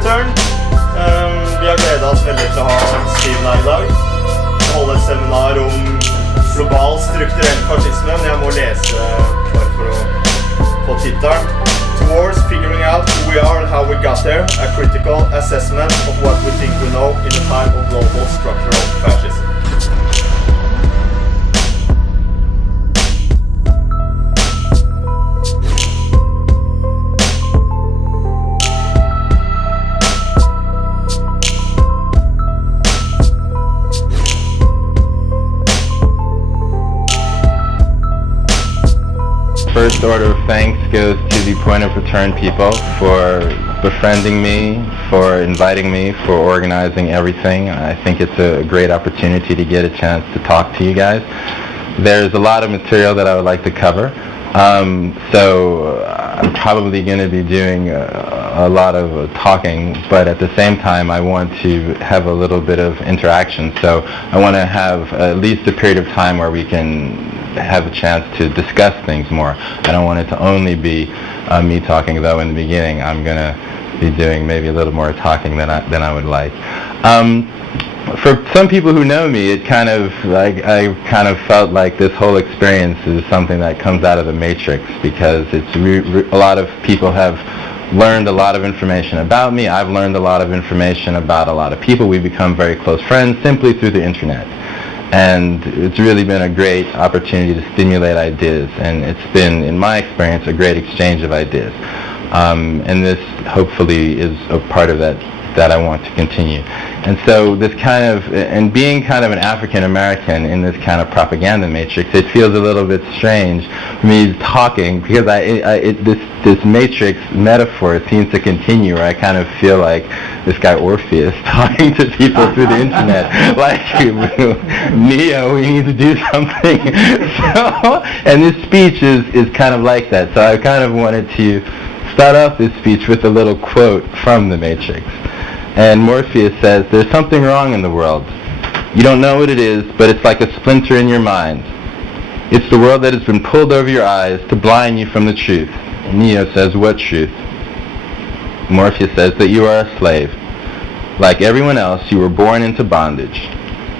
return. Vi har gledet oss veldig til å ha Steven her i dag. Holde et seminar om global strukturell fascisme. Jeg må lese bare for å få tittelen. Towards figuring out who we are and how we got there, a critical assessment of what we think we know in the time of global structural fascism. First order of thanks goes to the point of return people for befriending me, for inviting me, for organizing everything. I think it's a great opportunity to get a chance to talk to you guys. There's a lot of material that I would like to cover, so I'm probably going to be doing a lot of talking, but at the same time I want to have a little bit of interaction, so I want to have at least a period of time where we can have a chance to discuss things more. I don't want it to only be me talking, though in the beginning I'm going to be doing maybe a little more talking than I would like. For some people who know me, it kind of I kind of felt like this whole experience is something that comes out of the Matrix, because it's a lot of people have learned a lot of information about me. I've learned a lot of information about a lot of people. We've become very close friends simply through the internet. And it's really been a great opportunity to stimulate ideas, and it's been, in my experience, a great exchange of ideas. And this hopefully is a part of that I want to continue. And so this kind of, and being kind of an African American in this kind of propaganda matrix, it feels a little bit strange for me talking, because this matrix metaphor seems to continue, where I kind of feel like this guy Orpheus talking to people through the internet, like, Neo, we need to do something. So, and this speech is kind of like that. So I kind of wanted to start off this speech with a little quote from the Matrix. And Morpheus says, "There's something wrong in the world. You don't know what it is, but it's like a splinter in your mind. It's the world that has been pulled over your eyes to blind you from the truth." And Neo says, "What truth?" Morpheus says that you are a slave. Like everyone else, you were born into bondage,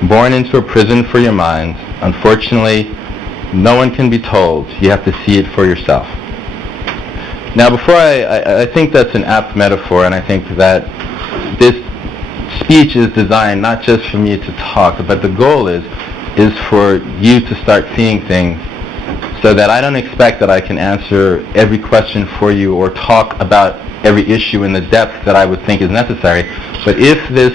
born into a prison for your mind. Unfortunately, no one can be told. You have to see it for yourself. Now, before I think that's an apt metaphor, and I think that this speech is designed not just for me to talk, but the goal is for you to start seeing things, so that I don't expect that I can answer every question for you or talk about every issue in the depth that I would think is necessary. But if this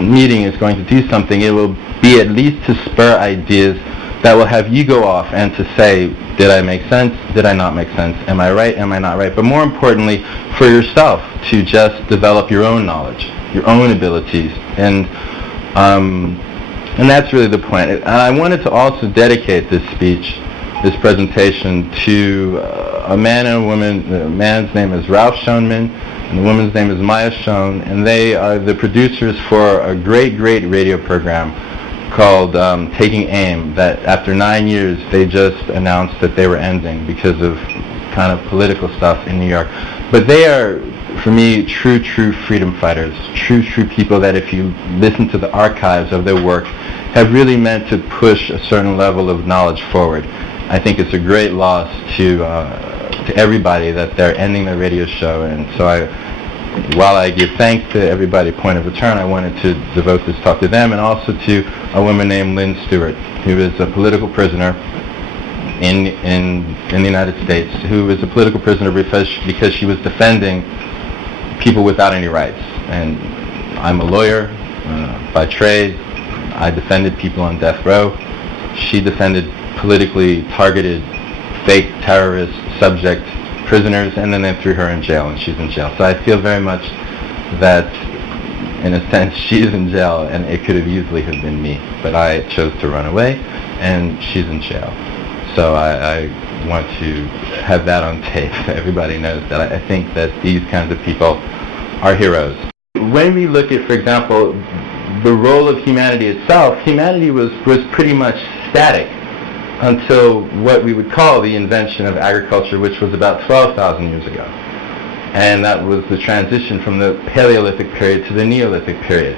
meeting is going to do something, it will be at least to spur ideas that will have you go off and to say, did I make sense? Did I not make sense? Am I right? Am I not right? But more importantly, for yourself to just develop your own knowledge, your own abilities, and that's really the point. And I wanted to also dedicate this speech, this presentation, to a man and a woman. The man's name is Ralph Schoenman, and the woman's name is Maya Schoen, and they are the producers for a great radio program called Taking Aim, that after 9 years they just announced that they were ending because of kind of political stuff in New York. But they are, for me, true freedom fighters, true people that, if you listen to the archives of their work, have really meant to push a certain level of knowledge forward. I think it's a great loss to everybody that they're ending their radio show, and so while I give thanks to everybody point of return, I wanted to devote this talk to them, and also to a woman named Lynn Stewart, who is a political prisoner in the United States, who is a political prisoner because she was defending people without any rights. And I'm a lawyer by trade. I defended people on death row. She defended politically targeted fake terrorist subject prisoners, and then they threw her in jail, and she's in jail. So I feel very much that, in a sense, she's in jail, and it could have easily have been me, but I chose to run away, and she's in jail. So I want to have that on tape so everybody knows that I think that these kinds of people are heroes. When we look at, for example, the role of humanity itself, humanity was pretty much static until what we would call the invention of agriculture, which was about 12,000 years ago. and that was the transition from the Paleolithic period to the Neolithic period.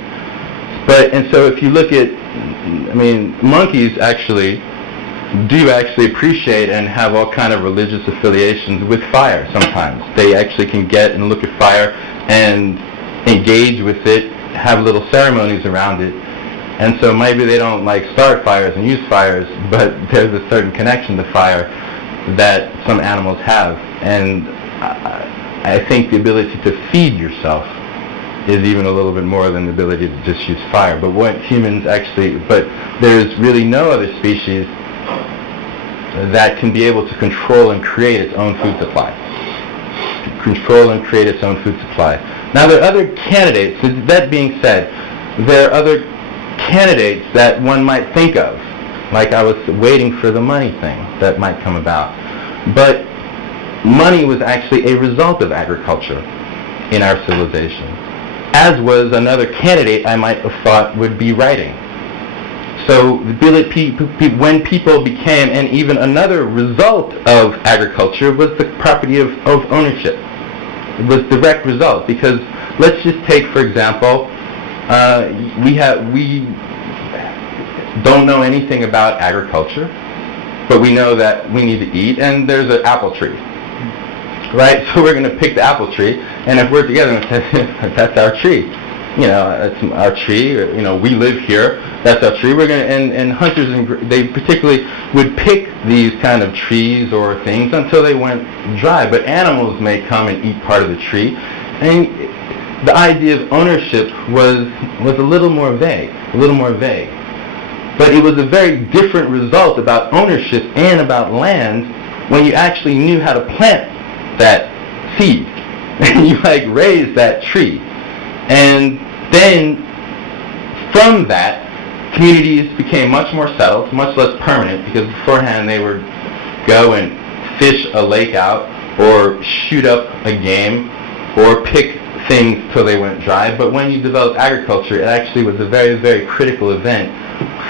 And so if you look at, monkeys do actually appreciate and have all kind of religious affiliations with fire sometimes. They actually can get and look at fire and engage with it, have little ceremonies around it. And so maybe they don't start fires and use fires, but there's a certain connection to fire that some animals have. And I think the ability to feed yourself is even a little bit more than the ability to just use fire. But there's really no other species that can be able to control and create its own food supply. Now there are other candidates. That being said, there are other candidates that one might think of. Like I was waiting for the money thing that might come about. But money was actually a result of agriculture in our civilization, as was another candidate I might have thought would be writing. So when people became, and even another result of agriculture was the property of ownership. It was direct result, because let's just take, for example, we don't know anything about agriculture, but we know that we need to eat, and there's an apple tree, right? So we're going to pick the apple tree, and if we're together and say, that's our tree, that's our tree, we live here, that's our tree. We're going to, and hunters, they particularly would pick these kind of trees or things until they went dry, but animals may come and eat part of the tree, and the idea of ownership was a little more vague. But it was a very different result about ownership and about land when you actually knew how to plant that seed. And you raise that tree. And then from that, communities became much more settled, much less permanent, because beforehand they would go and fish a lake out or shoot up a game or pick things till they went dry. But when you developed agriculture, it actually was a very, very critical event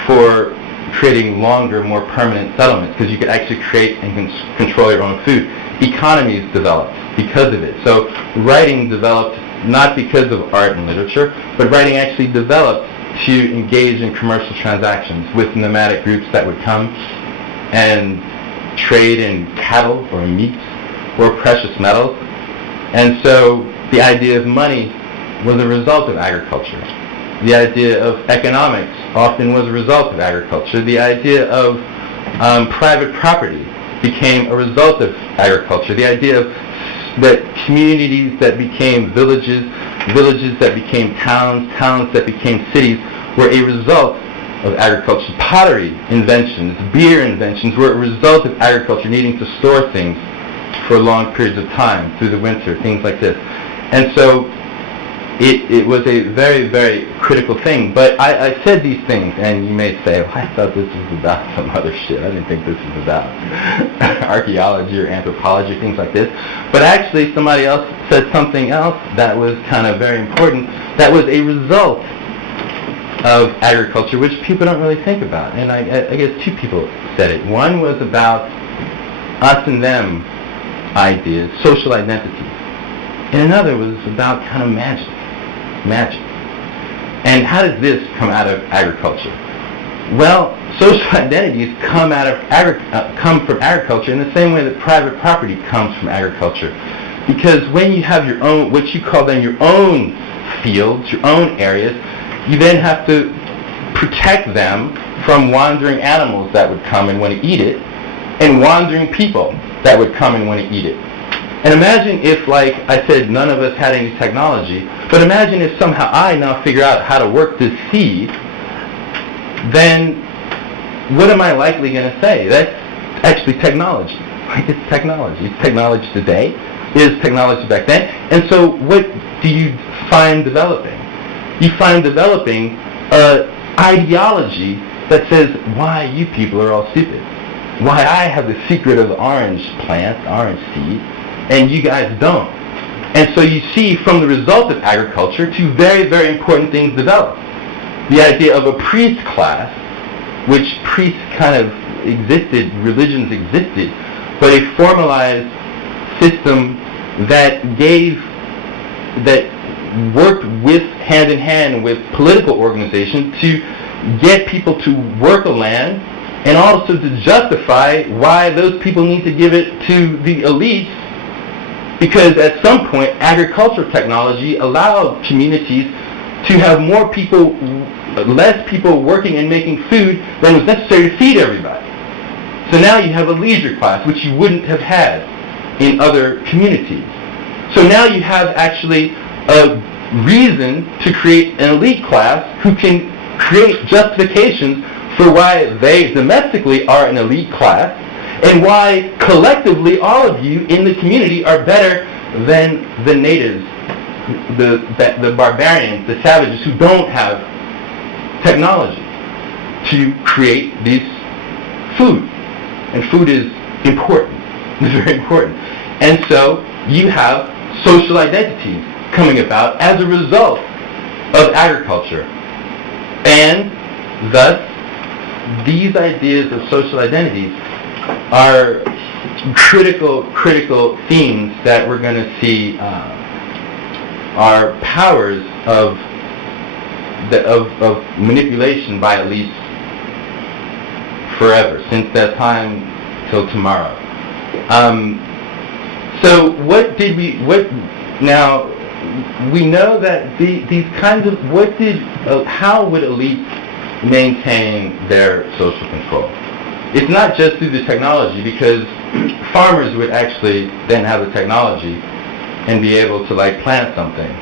for creating longer, more permanent settlements, because you could actually create and control your own food. Economies developed because of it. So writing developed not because of art and literature, but writing actually developed to engage in commercial transactions with nomadic groups that would come and trade in cattle or meat or precious metals. And so the idea of money was a result of agriculture. The idea of economics often was a result of agriculture. The idea of private property became a result of agriculture. The idea of that communities that became villages, villages that became towns, towns that became cities were a result of agriculture. Pottery inventions, beer inventions were a result of agriculture needing to store things for long periods of time through the winter, things like this. And so it was a very, very critical thing. But I said these things, and you may say, well, I thought this was about some other shit. I didn't think this was about archaeology or anthropology, things like this. But actually, somebody else said something else that was kind of very important, that was a result of agriculture, which people don't really think about. And I guess two people said it. One was about us and them ideas, social identities. And another was about kind of magic. And how does this come out of agriculture? Well, social identities come from agriculture in the same way that private property comes from agriculture. Because when you have your own, what you call then your own fields, your own areas, you then have to protect them from wandering animals that would come and want to eat it, and wandering people that would come and want to eat it. And imagine if, like I said, none of us had any technology, but imagine if somehow I now figure out how to work this seed, then what am I likely going to say? That's actually technology. It's technology. It's technology today. It is technology back then. And so what do you find developing? You find developing an ideology that says why you people are all stupid. Why I have the secret of the orange plant, the orange seed, and you guys don't. And so you see from the result of agriculture, two very, very important things develop. The idea of a priest class, which priests kind of existed, religions existed, but a formalized system that worked with hand in hand with political organizations to get people to work a land, and also to justify why those people need to give it to the elites, because at some point agricultural technology allowed communities to have less people working and making food than was necessary to feed everybody. So now you have a leisure class, which you wouldn't have had in other communities. So now you have actually a reason to create an elite class who can create justifications for why they domestically are an elite class, and why collectively all of you in the community are better than the natives, the barbarians, the savages who don't have technology to create this food. And food is important. It's very important. And so you have social identities coming about as a result of agriculture. And thus, these ideas of social identities are critical themes that we're going to see are powers of manipulation by elites forever, since that time till tomorrow. So now we know that these kinds of, how would elites maintain their social control? It's not just through the technology, because farmers would actually then have the technology and be able to plant something.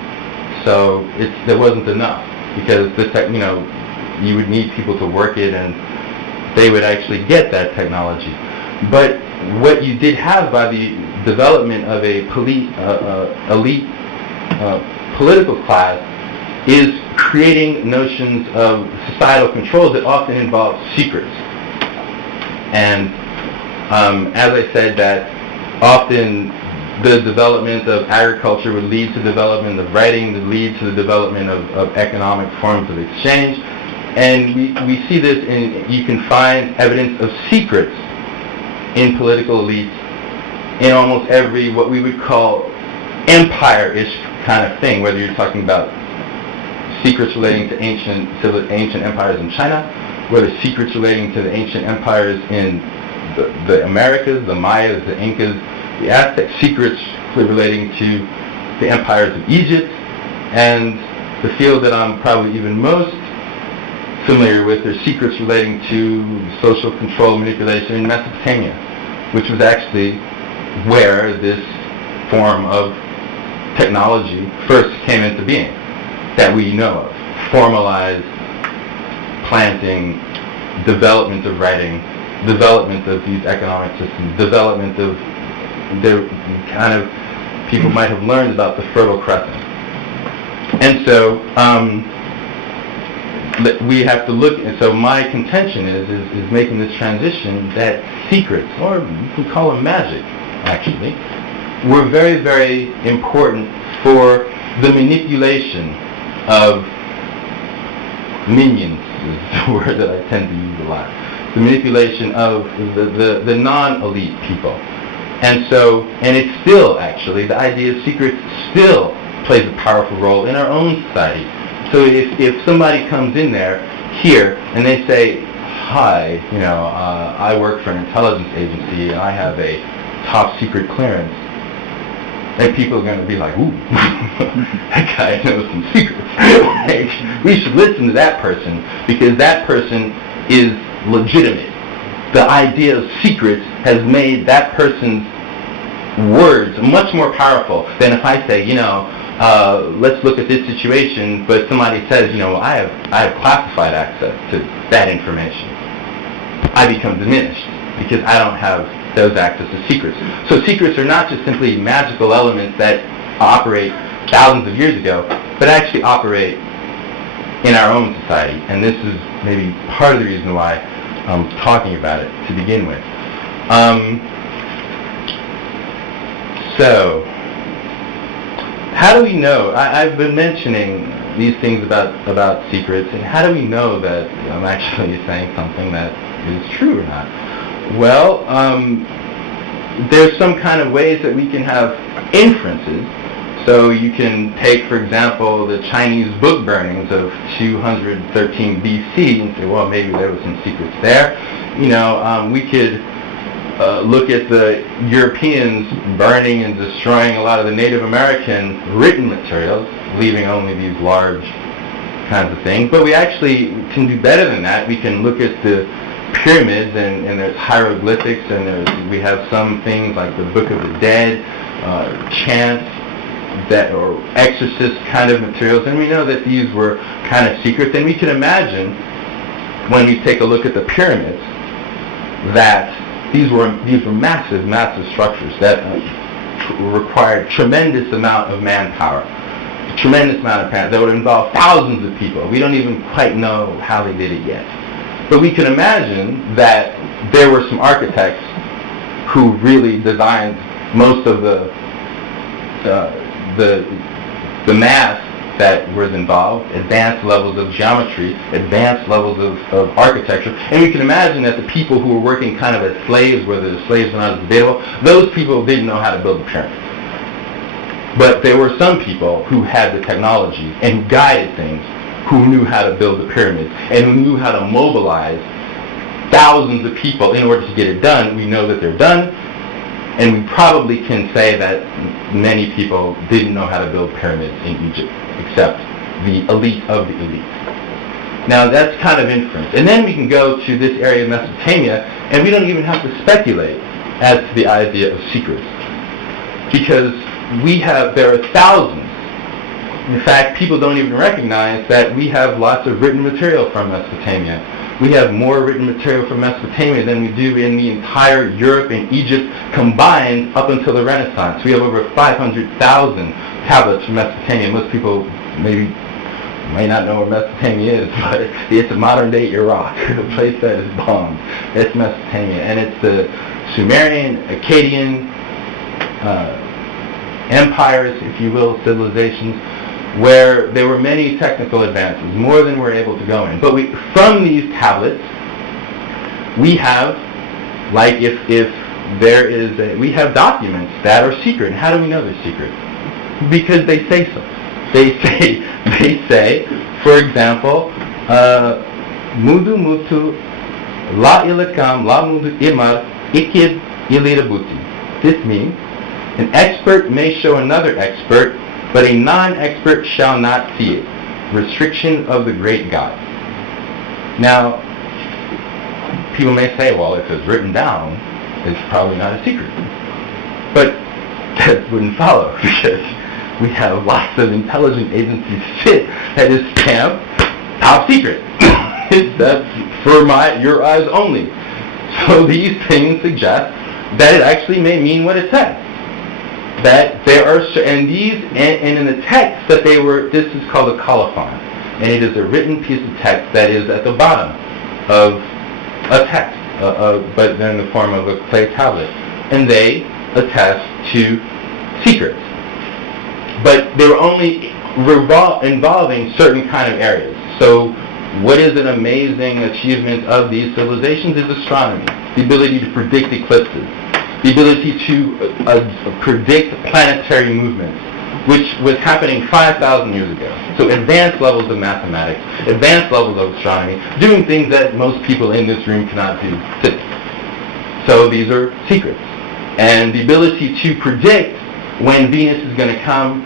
So there wasn't enough, because you would need people to work it, and they would actually get that technology. But what you did have by the development of a elite political class is creating notions of societal controls that often involve secrets. And as I said, that often the development of agriculture would lead to the development of writing, would lead to the development of economic forms of exchange. And we see this you can find evidence of secrets in political elites in almost every, what we would call empire-ish kind of thing, whether you're talking about secrets relating to ancient empires in China, whether secrets relating to the ancient empires in the Americas, the Mayas, the Incas, the Aztec, secrets relating to the empires of Egypt, and the field that I'm probably even most familiar with are secrets relating to social control manipulation in Mesopotamia, which was actually where this form of technology first came into being that we know of. Formalized planting, development of writing, development of these economic systems, development of the kind of, people might have learned about the Fertile Crescent. And so we have to look, and so my contention is making this transition that secrets, or you can call them magic actually, were very, very important for the manipulation of minions, is the word that I tend to use a lot. The manipulation of the non-elite people. And so, and it's still actually, the idea of secrets still plays a powerful role in our own society. So if somebody comes in here, and they say, hi, I work for an intelligence agency and I have a top secret clearance, then people are going to be like, ooh, that guy knows some secrets. We should listen to that person, because that person is legitimate. The idea of secrets has made that person's words much more powerful than if I say, let's look at this situation, but somebody says, I have classified access to that information. I become diminished because I don't have those access to secrets. So secrets are not just simply magical elements that operate thousands of years ago, but actually operate in our own society. And this is maybe part of the reason why I'm talking about it to begin with. So, how do we know? I've been mentioning these things about secrets, and how do we know that I'm actually saying something that is true or not? Well, there's some kind of ways that we can have inferences. So you can take, for example, the Chinese book burnings of 213 BC and say, well, maybe there was some secrets there. We could look at the Europeans burning and destroying a lot of the Native American written materials, leaving only these large kinds of things. But we actually can do better than that. We can look at the pyramids, and there's hieroglyphics, and we have some things like the Book of the Dead, chants, or exorcist kind of materials, and we know that these were kind of secret. And we can imagine, when we take a look at the pyramids, that these were massive structures that required tremendous amount of manpower, tremendous amount of that would involve thousands of people. We don't even quite know how they did it yet, but we can imagine that there were some architects who really designed most of the math that was involved, advanced levels of geometry, advanced levels of architecture. And we can imagine that the people who were working kind of as slaves, whether the slaves were not as debatable, those people didn't know how to build a pyramid. But there were some people who had the technology and who guided things, who knew how to build the pyramids, and who knew how to mobilize thousands of people in order to get it done. We know that they're done. And we probably can say that many people didn't know how to build pyramids in Egypt, except the elite of the elite. Now that's kind of inference. And then we can go to this area of Mesopotamia, and we don't even have to speculate as to the idea of secrets. Because there are thousands. In fact, people don't even recognize that we have lots of written material from Mesopotamia. We have more written material from Mesopotamia than we do in the entire Europe and Egypt combined up until the Renaissance. We have over 500,000 tablets from Mesopotamia. Most people may not know where Mesopotamia is, but it's modern-day Iraq, the place that is bombed. It's Mesopotamia, and it's the Sumerian, Akkadian empires, if you will, civilizations, where there were many technical advances, more than we're able to go in. But from these tablets, we have, like we have documents that are secret. And how do we know they're secret? Because they say so. They say, for example, Mudu mutu la ilakam la mudu imar ikid ilirabuti. This means an expert may show another expert, but a non-expert shall not see it. Restriction of the great God. Now, people may say, well, if it's written down, it's probably not a secret. But that wouldn't follow, because we have lots of intelligence agencies shit that is stamped top secret. That's for your eyes only. So these things suggest that it actually may mean what it says. That there are, and in the text that this is called a colophon, and it is a written piece of text that is at the bottom of a text, but in the form of a clay tablet, and they attest to secrets. But they were only involving certain kind of areas. So what is an amazing achievement of these civilizations is astronomy, the ability to predict eclipses, the ability to predict planetary movements, which was happening 5,000 years ago. So advanced levels of mathematics, advanced levels of astronomy, doing things that most people in this room cannot do today. So these are secrets. And the ability to predict when Venus is going to come,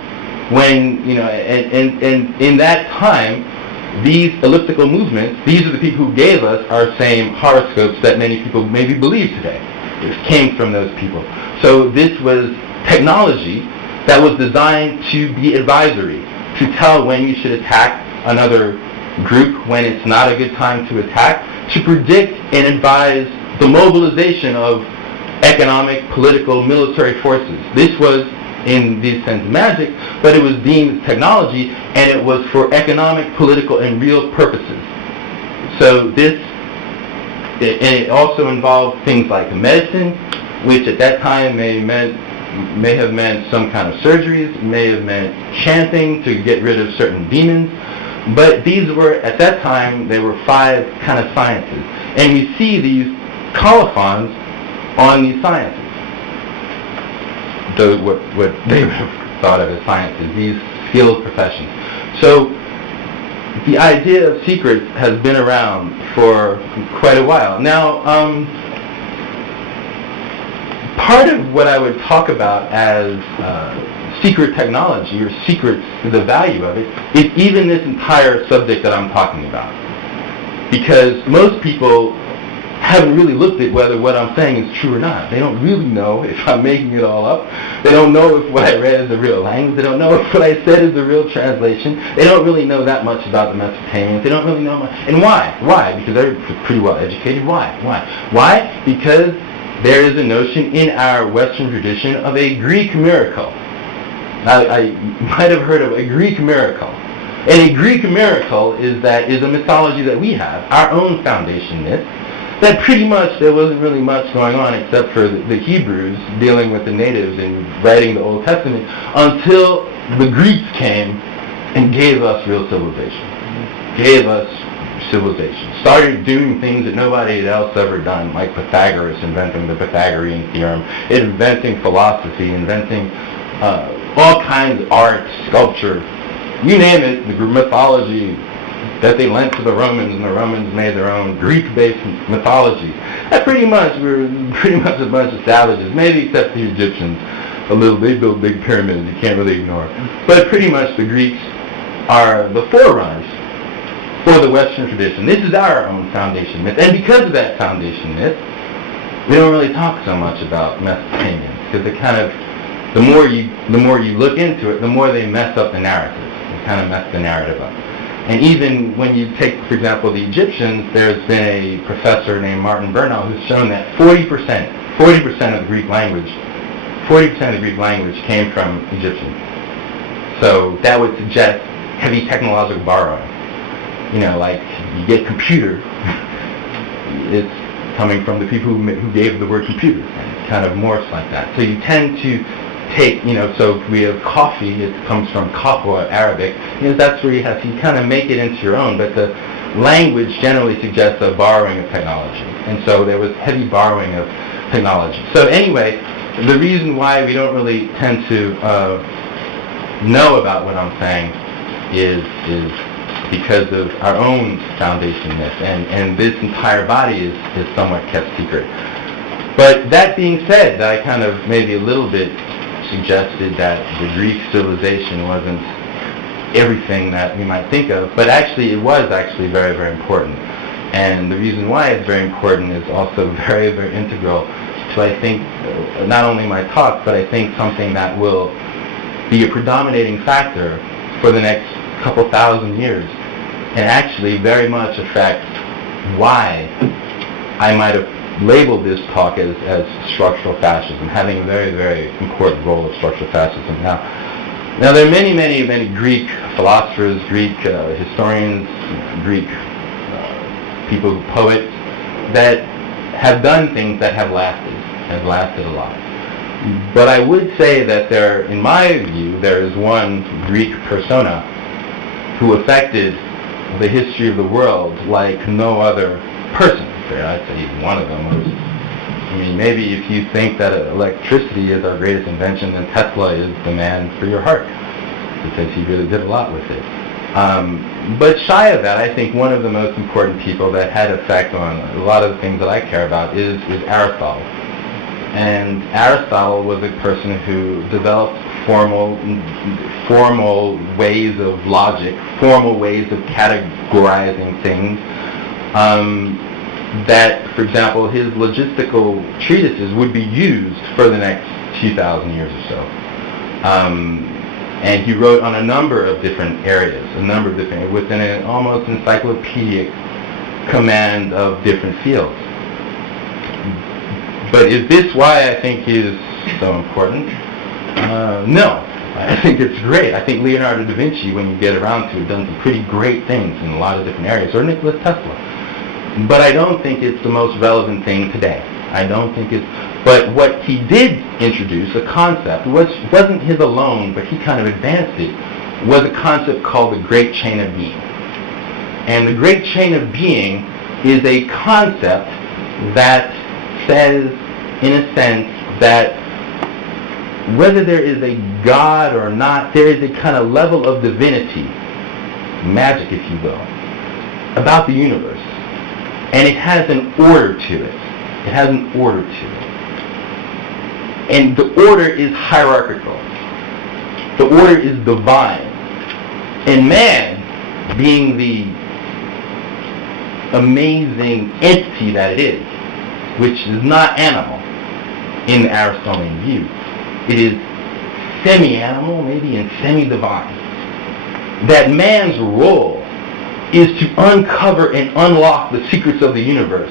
when, and in that time, these elliptical movements, these are the people who gave us our same horoscopes that many people maybe believe today. It came from those people. So this was technology that was designed to be advisory, to tell when you should attack another group, when it's not a good time to attack, to predict and advise the mobilization of economic, political, military forces. This was, in this sense, magic, but it was deemed technology, and it was for economic, political, and real purposes. So it also involved things like medicine, which at that time may have meant some kind of surgeries, may have meant chanting to get rid of certain demons. But these were, at that time, they were 5 kind of sciences. And you see these colophons on these sciences. So what they would have thought of as sciences, these skilled professions. So the idea of secrets has been around for quite a while. Now, part of what I would talk about as secret technology or secrets, the value of it, is even this entire subject that I'm talking about. Because most people haven't really looked at whether what I'm saying is true or not. They don't really know if I'm making it all up. They don't know if what I read is a real language. They don't know if what I said is a real translation. They don't really know that much about the Mesopotamians. They don't really know much. And why? Why? Because they're pretty well educated. Why? Why? Because there is a notion in our Western tradition of a Greek miracle. I might have heard of a Greek miracle. And a Greek miracle is a mythology that we have, our own foundation myth, that pretty much there wasn't really much going on except for the Hebrews dealing with the natives and writing the Old Testament until the Greeks came and gave us real civilization. Started doing things that nobody had else ever done, like Pythagoras inventing the Pythagorean theorem, inventing philosophy, inventing all kinds of art, sculpture, you name it, the mythology that they lent to the Romans, and the Romans made their own Greek-based mythology. That pretty much, we were pretty much a bunch of savages, maybe except the Egyptians. They built big pyramids, you can't really ignore. But pretty much the Greeks are the forerunners for the Western tradition. This is our own foundation myth. And because of that foundation myth, we don't really talk so much about Mesopotamians, because they kind of, the more you look into it, the more they mess up the narrative. They kind of mess the narrative up. And even when you take, for example, the Egyptians, there's been a professor named Martin Bernal who's shown that 40% of the Greek language came from Egyptians. So that would suggest heavy technological borrowing. Like you get computer, it's coming from the people who gave the word computer, and it kind of morphs like that. So you tend to take, so we have coffee, it comes from kahwa, Arabic, that's where you kind of make it into your own, but the language generally suggests a borrowing of technology, and so there was heavy borrowing of technology. So anyway, the reason why we don't really tend to know about what I'm saying is because of our own foundation myth, and this entire body is somewhat kept secret. But that being said, I kind of maybe a little bit suggested that the Greek civilization wasn't everything that we might think of, but actually it was actually very, very important. And the reason why it's very important is also very, very integral to, I think, not only my talk, but I think something that will be a predominating factor for the next couple thousand years, and actually very much affect why I might have labeled this talk as structural fascism, having a very, very important role of structural fascism. Now there are many, many, many Greek philosophers, Greek historians, Greek people, poets, that have done things that have lasted a lot. But I would say that in my view, there is one Greek persona who affected the history of the world like no other person. I'd say one of them was, maybe if you think that electricity is our greatest invention, then Tesla is the man for your heart, because he really did a lot with it. But shy of that, I think one of the most important people that had effect on a lot of the things that I care about is Aristotle. And Aristotle was a person who developed formal ways of logic, formal ways of categorizing things, that, for example, his logistical treatises would be used for the next 2,000 years or so. And he wrote on a number of different areas, within an almost encyclopedic command of different fields. But is this why I think he is so important? No. I think it's great. I think Leonardo da Vinci, when you get around to it, done some pretty great things in a lot of different areas, or Nikola Tesla. But I don't think it's the most relevant thing today. But what he did introduce, a concept, which wasn't his alone, but he kind of advanced it, was a concept called the Great Chain of Being. And the Great Chain of Being is a concept that says, in a sense, that whether there is a God or not, there is a kind of level of divinity, magic if you will, about the universe. And it has an order to it. It has an order to it. And the order is hierarchical. The order is divine. And man, being the amazing entity that it is, which is not animal in the Aristotelian view, it is semi-animal, maybe, and semi-divine. That man's role is to uncover and unlock the secrets of the universe,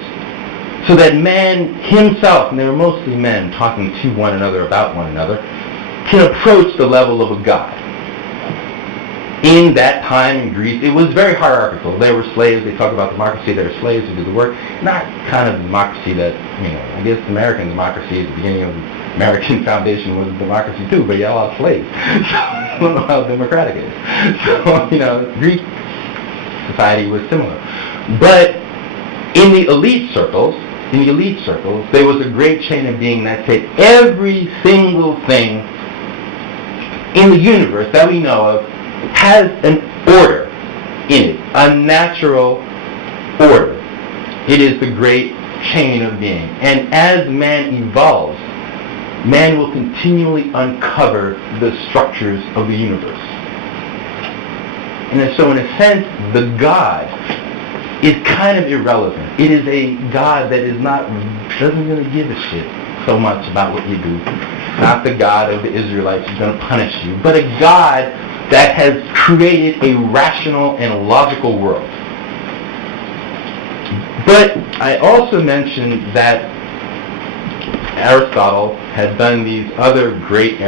so that man himself, and they were mostly men talking to one another about one another, can approach the level of a god. In that time in Greece, it was very hierarchical. There were slaves. They talk about democracy. There were slaves who did the work. Not kind of democracy that, I guess American democracy at the beginning of the American foundation was democracy too, but you had a lot of slaves. So I don't know how democratic it is. So, Greek society was similar. But in the elite circles, there was a great chain of being that said every single thing in the universe that we know of has an order in it, a natural order. It is the great chain of being. And as man evolves, man will continually uncover the structures of the universe. And so in a sense, the God is kind of irrelevant. It is a God that doesn't really give a shit so much about what you do. Not the God of the Israelites who's going to punish you, but a God that has created a rational and logical world. But I also mentioned that Aristotle had done these other great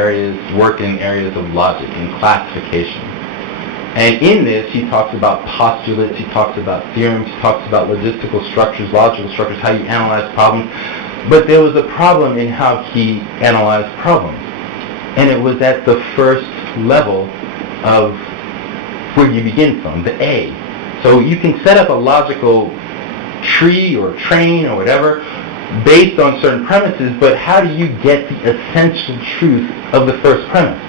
work in areas of logic and classification. And in this, he talks about postulates, he talks about theorems, he talks about logistical structures, logical structures, how you analyze problems. But there was a problem in how he analyzed problems. And it was at the first level of where you begin from, the A. So you can set up a logical tree or train or whatever based on certain premises, but how do you get the essential truth of the first premise?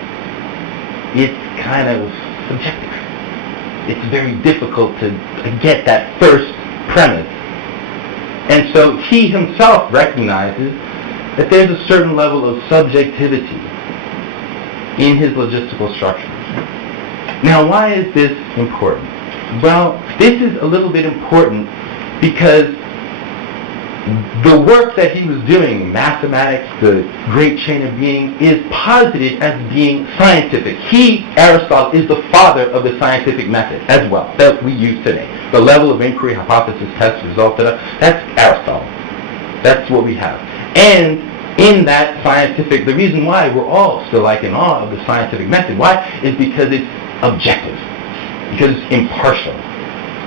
It's kind of subjective. It's very difficult to get that first premise. And so he himself recognizes that there's a certain level of subjectivity in his logistical structure. Now, why is this important? Well, this is a little bit important because the work that he was doing, mathematics, the great chain of being, is posited as being scientific. Aristotle, is the father of the scientific method as well, that we use today. The level of inquiry, hypothesis, test, result, that's Aristotle. That's what we have. And in that scientific, the reason why we're all still in awe of the scientific method, why? Is because it's objective, because it's impartial.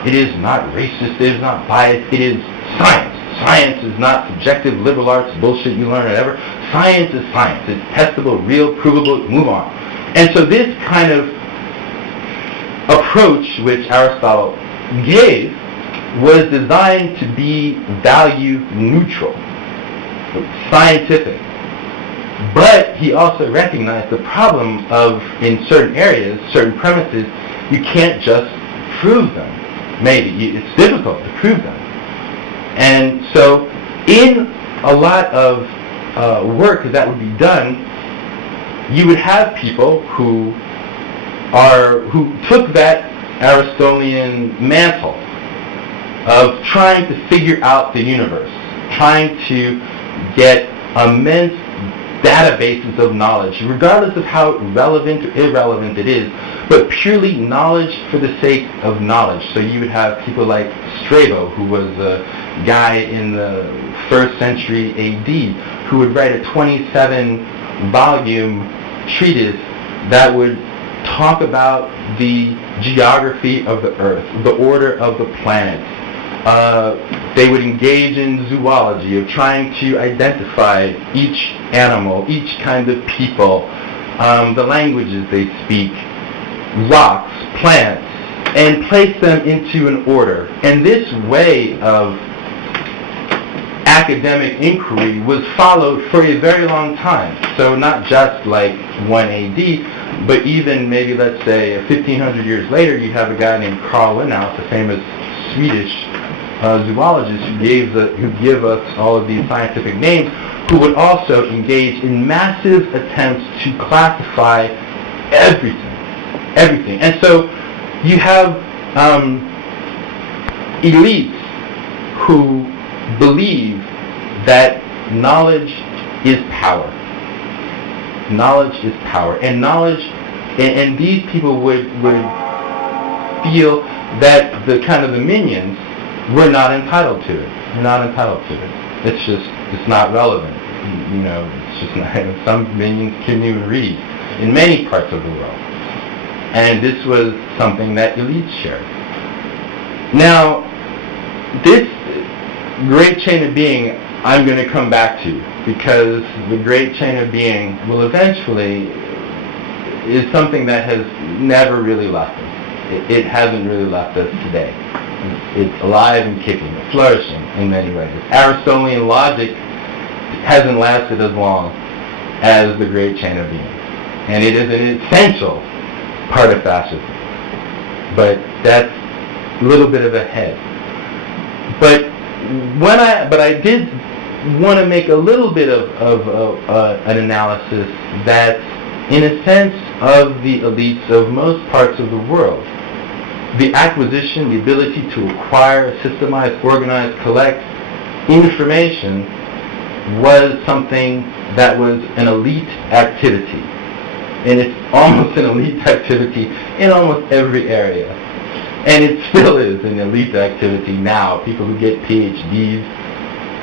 It is not racist, it is not biased, it is science. Science is not subjective, liberal arts, bullshit you learn, whatever. Science is science. It's testable, real, provable, move on. And so this kind of approach which Aristotle gave was designed to be value neutral, scientific. But he also recognized the problem of, in certain areas, certain premises, you can't just prove them. Maybe. It's difficult to prove them. And so in a lot of work that would be done, you would have people who took that Aristotelian mantle of trying to figure out the universe, trying to get immense databases of knowledge, regardless of how relevant or irrelevant it is, but purely knowledge for the sake of knowledge. So you would have people like Strabo, who was a guy in the 1st century AD, who would write a 27-volume treatise that would talk about the geography of the Earth, the order of the planets. They would engage in zoology, of trying to identify each animal, each kind of people, the languages they speak, rocks, plants, and place them into an order. And this way of academic inquiry was followed for a very long time. So not just like 1 AD, but even maybe, let's say, 1,500 years later, you have a guy named Carl Linnaeus, a famous Swedish zoologist who gave us all of these scientific names, who would also engage in massive attempts to classify everything. And so you have elites who believe that knowledge is power. Knowledge is power. And knowledge, and these people would feel that the kind of the minions were not entitled to it. We're not entitled to it. It's not relevant. You know, it's just not, some minions couldn't even read in many parts of the world. And this was something that elites shared. Now, this great chain of being I'm going to come back to, because the great chain of being will eventually is something that has never really left us. It hasn't really left us today. It's alive and kicking, flourishing in many ways. Aristotelian logic hasn't lasted as long as the great chain of being. And it is an essential part of fascism. But that's a little bit of a head. But I did want to make a little bit of an analysis that, in a sense, of the elites of most parts of the world, the acquisition, the ability to acquire, systemize, organize, collect information was something that was an elite activity. And it's almost an elite activity in almost every area. And it still is an elite activity now. People who get PhDs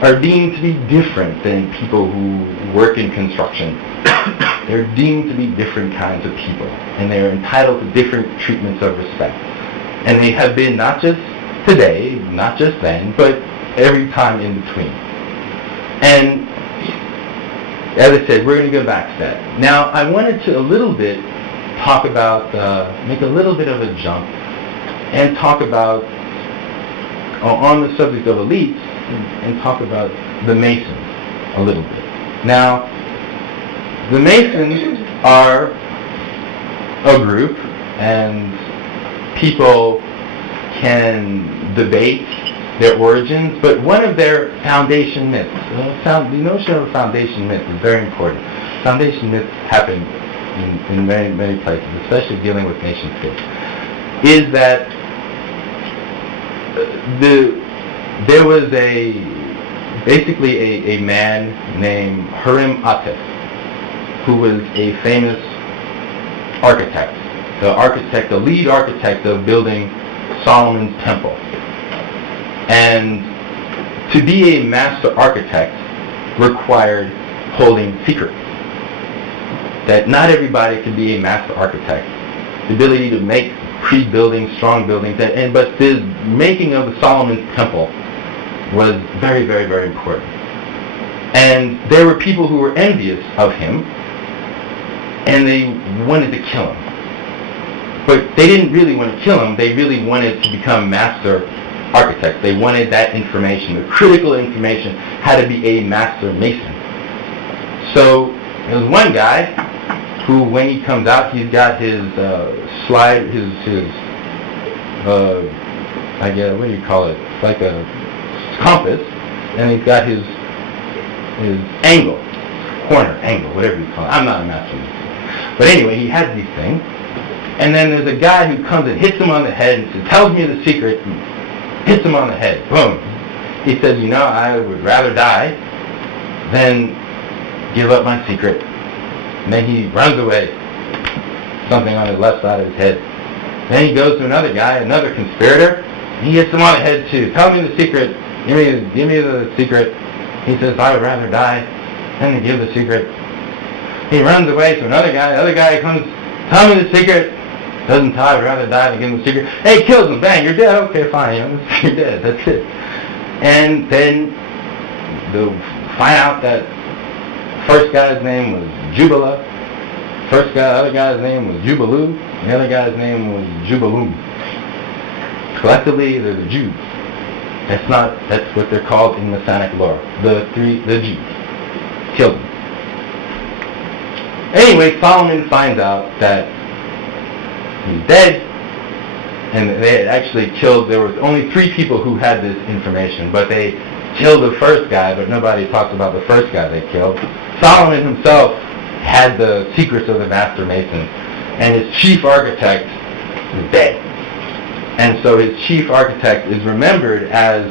are deemed to be different than people who work in construction. They're deemed to be different kinds of people. And they're entitled to different treatments of respect. And they have been not just today, not just then, but every time in between. And as I said, we're going to go back to that. Now, I wanted to a little bit talk about, make a little bit of a jump and talk about, on the subject of elites, and talk about the Masons a little bit. Now, the Masons are a group, and people can debate their origins, but one of their foundation myths, the notion of a foundation myth is very important. Foundation myths happen in many, many places, especially dealing with nation states, is that there was basically a man named Hiram Ates, who was a famous architect, the lead architect of building Solomon's Temple. And to be a master architect required holding secrets. That not everybody could be a master architect. The ability to make pre-buildings, strong buildings, but the making of the Solomon's Temple was very, very, very important. And there were people who were envious of him, and they wanted to kill him. But they didn't really want to kill him, they really wanted to become master architects. They wanted that information, the critical information, how to be a master mason. So there was one guy who, when he comes out, he's got his slide, I guess, what do you call it? It's like a compass, and he's got his angle, corner, angle, whatever you call it. I'm not a master mason. But anyway, he has these things, and then there's a guy who comes and hits him on the head and says, tells me the secret, and hits him on the head. Boom. He says, I would rather die than give up my secret. And then he runs away, something on his left side of his head. Then he goes to another guy, another conspirator. He hits him on the head too. Tell me the secret. Give me the secret. He says, I would rather die than to give the secret. He runs away to another guy. The other guy comes, tell me the secret. Doesn't tell, I would rather die than give him the secret. Hey, kills him. Bang, you're dead. Okay, fine. You're dead. That's it. And then they'll find out that first guy's name was Jubala. Other guy's name was Jubaloo. The other guy's name was Jubaloon. Collectively, they're the Jews. It's not. That's what they're called in Masonic lore. The Jews killed them. Anyway, Solomon finds out that he's dead, and they had actually killed. There was only 3 people who had this information, but they killed the first guy. But nobody talks about the first guy they killed. Solomon himself had the secrets of the master masons, and his chief architect is dead. And so his chief architect is remembered as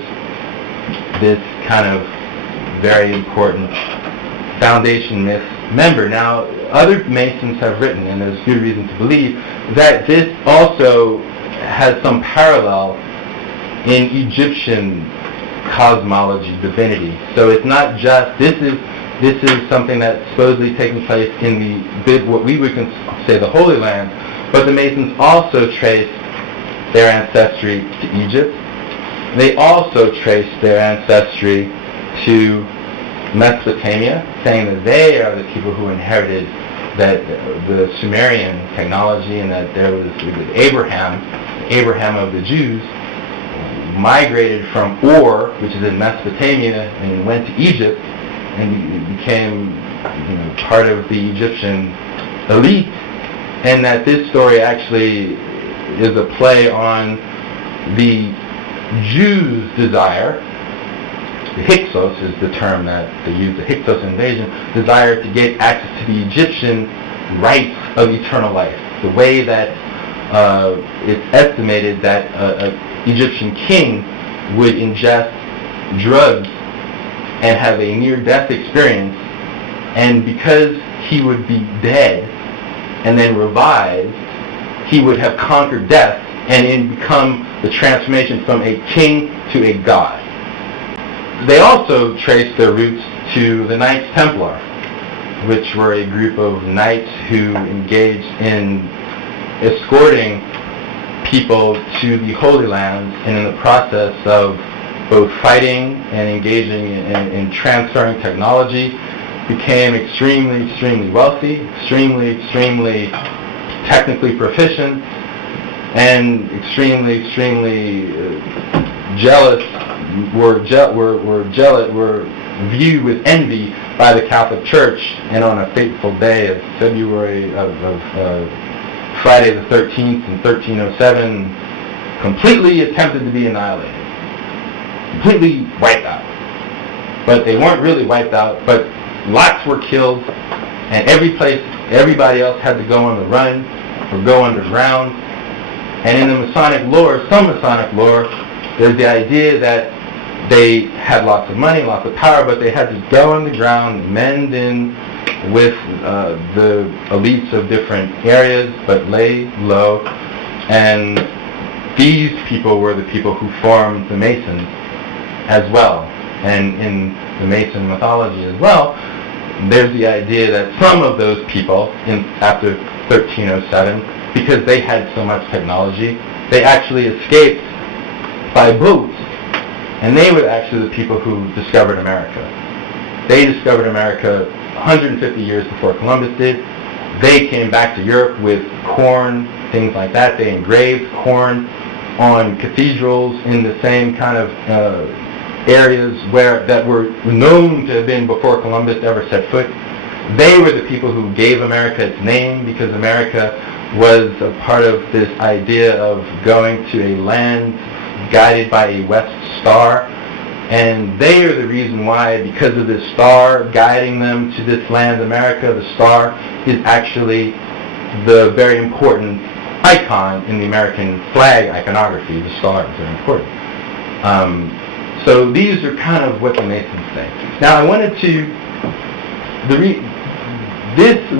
this kind of very important foundation myth member. Now, other Masons have written, and there's good reason to believe, that this also has some parallel in Egyptian cosmology, divinity. So it's not just, this is something that's supposedly taking place in what we would say the Holy Land, but the Masons also trace their ancestry to Egypt. They also trace their ancestry to Mesopotamia, saying that they are the people who inherited the Sumerian technology, and that there was Abraham of the Jews, migrated from Ur, which is in Mesopotamia, and went to Egypt, and became part of the Egyptian elite, and that this story actually is a play on the Jews' desire. The Hyksos is the term that they use, the Hyksos invasion, desire to get access to the Egyptian rights of eternal life. The way that it's estimated that an Egyptian king would ingest drugs and have a near-death experience, and because he would be dead and then revived, he would have conquered death and become the transformation from a king to a god. They also trace their roots to the Knights Templar, which were a group of knights who engaged in escorting people to the Holy Land, and in the process of both fighting and engaging in transferring technology, became extremely wealthy, extremely technically proficient, and extremely jealous. Were viewed with envy by the Catholic Church, and on a fateful day of Friday the 13th in 1307, completely attempted to be annihilated, completely wiped out. But they weren't really wiped out, but lots were killed, and everybody else had to go on the run or go underground. And in the Masonic lore, some Masonic lore, there's the idea that they had lots of money, lots of power, but they had to go on the ground, mend in with the elites of different areas, but lay low. And these people were the people who formed the Masons as well. And in the Mason mythology as well, there's the idea that some of those people, after 1307, because they had so much technology, they actually escaped by boat. And they were actually the people who discovered America. They discovered America 150 years before Columbus did. They came back to Europe with corn, things like that. They engraved corn on cathedrals in the same kind of areas that were known to have been before Columbus ever set foot. They were the people who gave America its name, because America was a part of this idea of going to a land guided by a west star, and they are the reason why, because of this star guiding them to this land, America. The star is actually the very important icon in the American flag iconography. The star is very important. So these are kind of what the Masons say. Now I wanted to,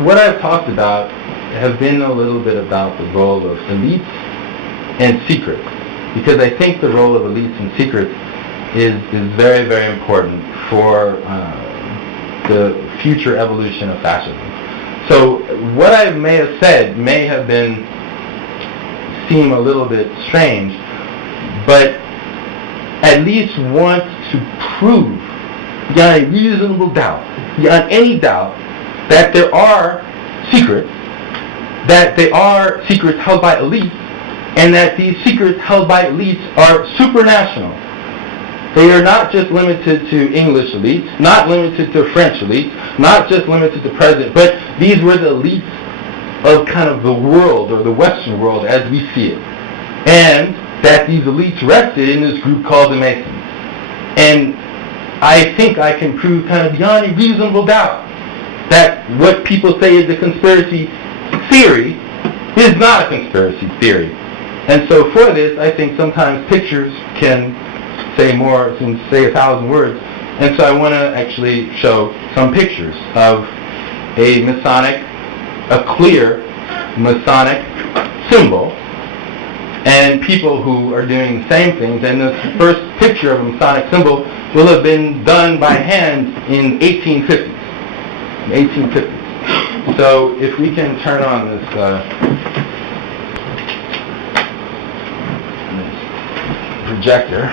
what I've talked about has been a little bit about the role of elites and secrets, because I think the role of elites and secrets is very, very important for the future evolution of fascism. So what I may have said may have seem a little bit strange, but at least want to prove beyond a reasonable doubt, beyond any doubt, that there are secrets, that they are secrets held by elites, and that these secrets held by elites are supranational. They are not just limited to English elites, not limited to French elites, not just limited to president, but these were the elites of kind of the world, or the Western world as we see it. And that these elites rested in this group called the Masons. And I think I can prove kind of beyond a reasonable doubt that what people say is a conspiracy theory is not a conspiracy theory. And so for this, I think sometimes pictures can say more than say 1,000 words. And so I want to actually show some pictures of a Masonic, a clear Masonic symbol, and people who are doing the same things. And the first picture of a Masonic symbol will have been done by hand in 1850s. 1850s. So if we can turn on this projector.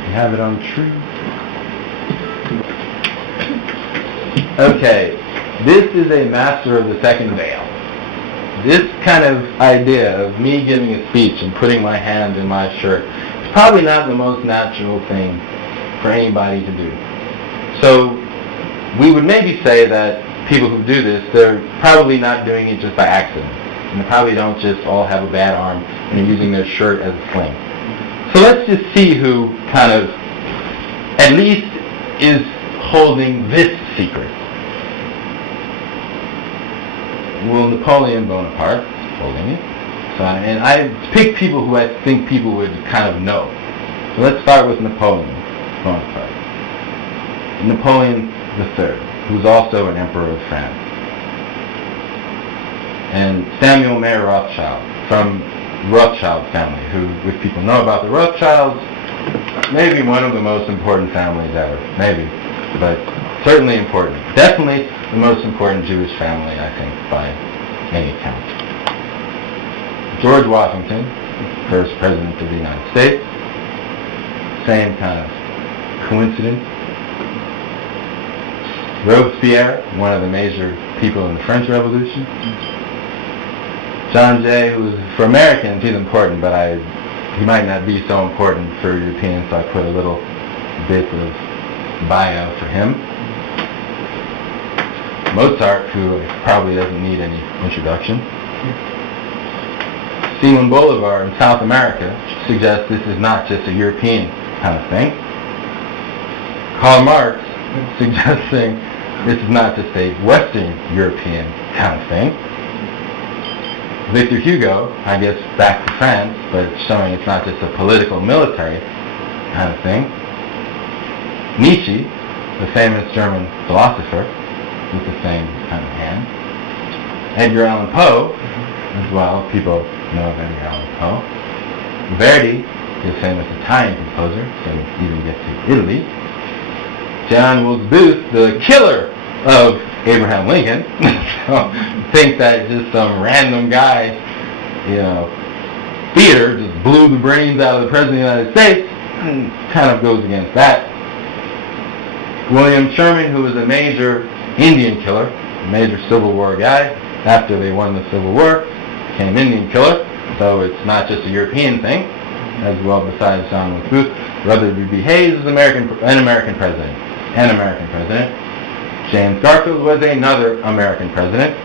We have it on true. Okay, this is a master of the second veil. This kind of idea of me giving a speech and putting my hand in my shirt is probably not the most natural thing for anybody to do. So we would maybe say that people who do this, they're probably not doing it just by accident. And they probably don't just all have a bad arm and are using their shirt as a sling. So let's just see who kind of at least is holding this secret. Well, Napoleon Bonaparte is holding it. So, and I picked people who I think people would kind of know. So let's start with Napoleon Bonaparte. Napoleon III, who's also an emperor of France. And Samuel Mayer Rothschild, from Rothschild family, who, if people know about the Rothschilds, maybe one of the most important families ever. Maybe. But certainly important. Definitely the most important Jewish family, I think, by any account. George Washington, first president of the United States. Same kind of coincidence. Robespierre, one of the major people in the French Revolution. John Jay, who's, for Americans, he's important, but he might not be so important for Europeans, so I put a little bit of bio for him. Mozart, who probably doesn't need any introduction. Simon Bolivar in South America suggests this is not just a European kind of thing. Karl Marx suggesting this is not just a Western European kind of thing. Victor Hugo, I guess back to France, but showing it's not just a political military kind of thing. Nietzsche, the famous German philosopher, with the same kind of hand. Edgar Allan Poe, as well, people know of Edgar Allan Poe. Verdi, the famous Italian composer, so we even get to Italy. John Wilkes Booth, the killer of Abraham Lincoln, so think that just some random guy, theater just blew the brains out of the President of the United States, and kind of goes against that. William Sherman, who was a major Indian killer, a major Civil War guy, after they won the Civil War, became Indian killer, so it's not just a European thing, as well besides John Wilkes Booth. Rutherford B. Hayes is an American president. James Garfield was another American president.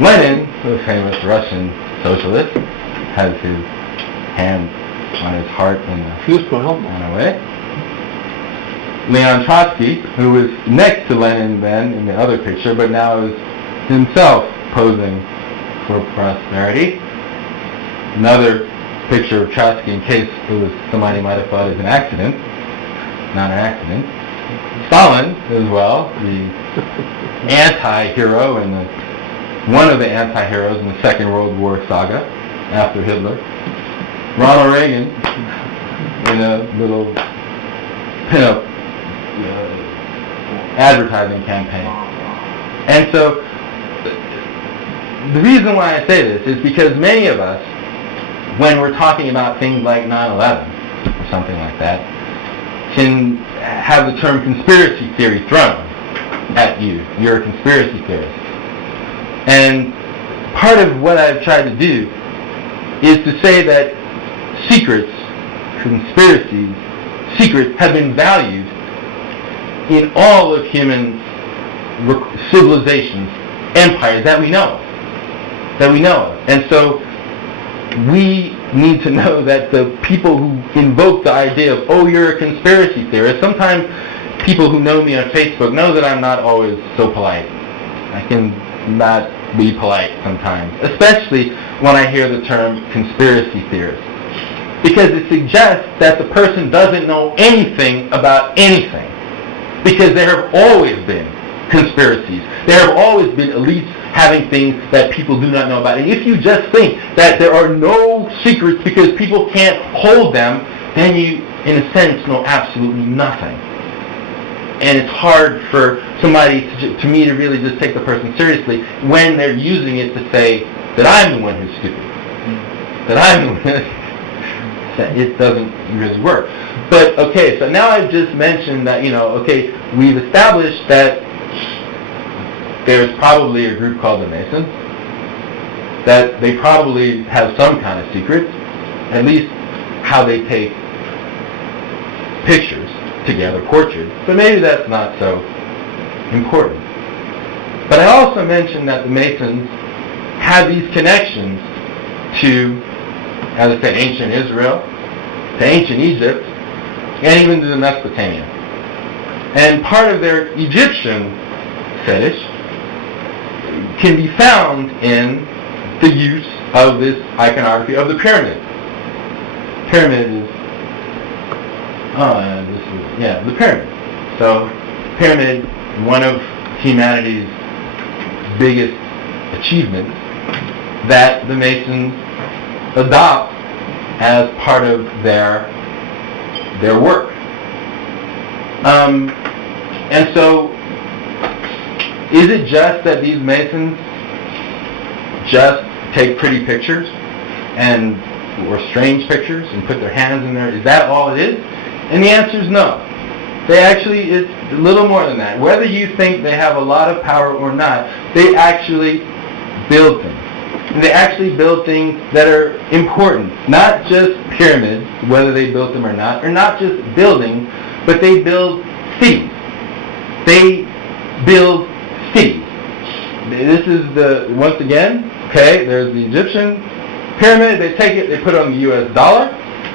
Lenin, the famous Russian socialist, has his hand on his heart in a way. Leon Trotsky, who was next to Lenin then in the other picture, but now is himself posing for prosperity. Another picture of Trotsky in case it was somebody might have thought it was an accident. Not an accident. Stalin, as well, the anti-hero and one of the anti-heroes in the Second World War saga after Hitler. Ronald Reagan in a little pin-up advertising campaign. And so the reason why I say this is because many of us, when we're talking about things like 9/11 or something like that, can have the term conspiracy theory thrown. at you. You're a conspiracy theorist. And part of what I've tried to do is to say that secrets, conspiracies, secrets have been valued in all of human civilizations, empires that we know of. And so we need to know that the people who invoke the idea of, oh, you're a conspiracy theorist, sometimes people who know me on Facebook know that I'm not always so polite. I can not be polite sometimes, especially when I hear the term conspiracy theorist, because it suggests that the person doesn't know anything about anything, because there have always been conspiracies. There have always been elites having things that people do not know about. And if you just think that there are no secrets because people can't hold them, then you, in a sense, know absolutely nothing. And it's hard for somebody, to me, to really just take the person seriously when they're using it to say that I'm the one who's stupid. That I'm the one. It doesn't really work. But, okay, so now I've just mentioned that, okay, we've established that there's probably a group called the Masons, that they probably have some kind of secrets, at least how they take pictures together, portraits, but maybe that's not so important. But I also mentioned that the Masons have these connections to, as I said, ancient Israel, to ancient Egypt, and even to Mesopotamia. And part of their Egyptian fetish can be found in the use of this iconography of the pyramid. Pyramid is, the pyramid. So, pyramid, one of humanity's biggest achievements that the Masons adopt as part of their work. And so, is it just that these Masons just take pretty pictures or strange pictures and put their hands in there? Is that all it is? And the answer is no. It's a little more than that. Whether you think they have a lot of power or not, they actually build things. And they actually build things that are important. Not just pyramids, whether they built them or not just buildings, but they build cities. They build cities. This is once again, okay, there's the Egyptian pyramid, they take it, they put it on the US dollar.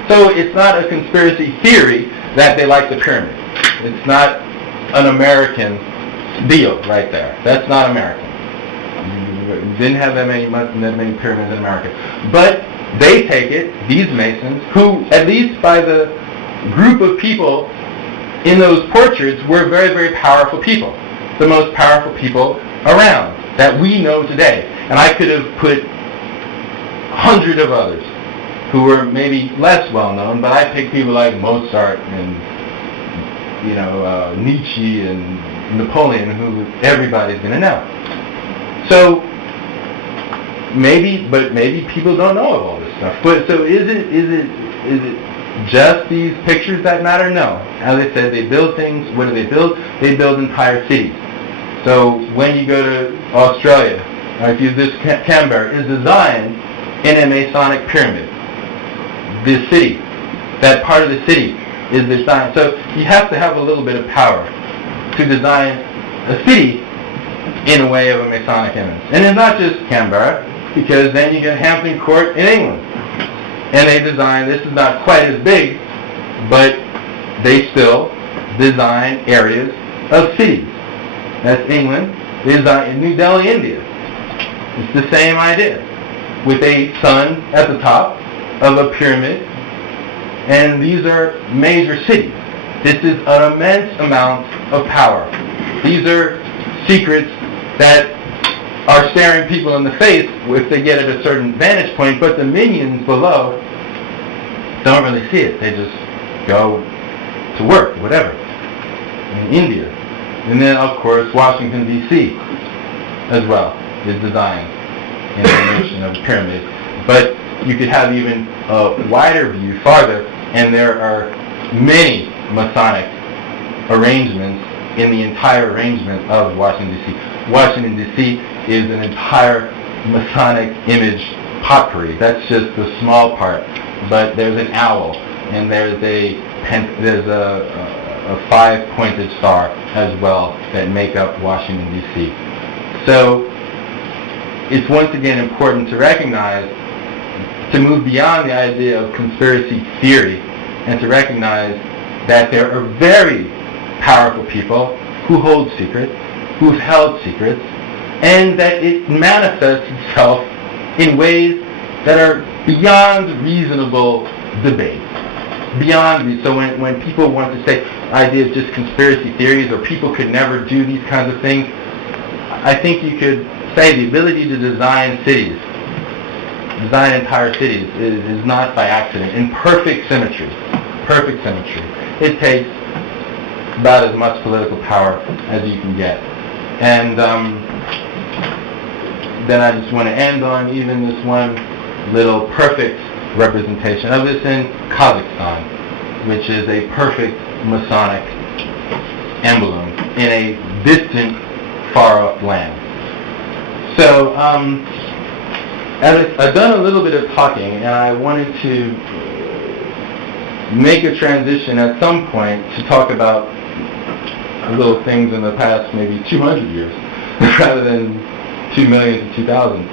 So it's not a conspiracy theory that they like the pyramid. It's not an American deal right there. That's not American. We didn't have that many pyramids in America. But they take it, these Masons, who, at least by the group of people in those portraits, were very, very powerful people. The most powerful people around that we know today. And I could have put hundreds of others who were maybe less well known, but I picked people like Mozart and Nietzsche and Napoleon, who everybody's going to know. So maybe people don't know of all this stuff. But so is it just these pictures that matter? No. As I said, they build things. What do they build? They build entire cities. So when you go to Australia, or if you visit Canberra, is designed in a Masonic pyramid. The city, that part of the city is designed. So you have to have a little bit of power to design a city in a way of a Masonic image. And it's not just Canberra, because then you get Hampton Court in England. And they design, this is not quite as big, but they still design areas of cities. That's England. They design New Delhi, India. It's the same idea, with a sun at the top of a pyramid, and these are major cities. This is an immense amount of power. These are secrets that are staring people in the face if they get at a certain vantage point, but the minions below don't really see it. They just go to work, whatever. In India. And then, of course, Washington, D.C. as well is designed in the notion of pyramids. But you could have even a wider view farther, and there are many Masonic arrangements in the entire arrangement of Washington, D.C. Washington, D.C. is an entire Masonic image potpourri. That's just the small part. But there's an owl, and there's a 5-pointed star as well that make up Washington, D.C. So it's once again important to recognize, to move beyond the idea of conspiracy theory, and to recognize that there are very powerful people who hold secrets, who've held secrets, and that it manifests itself in ways that are beyond reasonable debate. So when people want to say ideas of just conspiracy theories or people could never do these kinds of things, I think you could say the ability to design entire cities is not by accident, in perfect symmetry. It takes about as much political power as you can get. And then I just want to end on even this one little perfect representation of this in Kazakhstan, which is a perfect Masonic emblem in a distant, far-off land. So I've done a little bit of talking, and I wanted to make a transition at some point to talk about little things in the past maybe 200 years rather than 2 million to 2,000.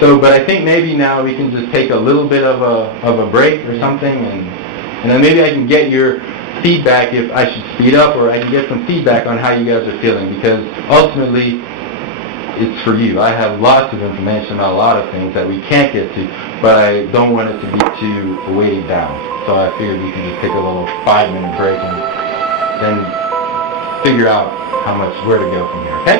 So, but I think maybe now we can just take a little bit of a break or something, and then maybe I can get your feedback if I should speed up, or I can get some feedback on how you guys are feeling, because ultimately it's for you. I have lots of information about a lot of things that we can't get to, but I don't want it to be too weighed down. So I figured we can just take a little 5-minute break and then figure out where to go from here, okay?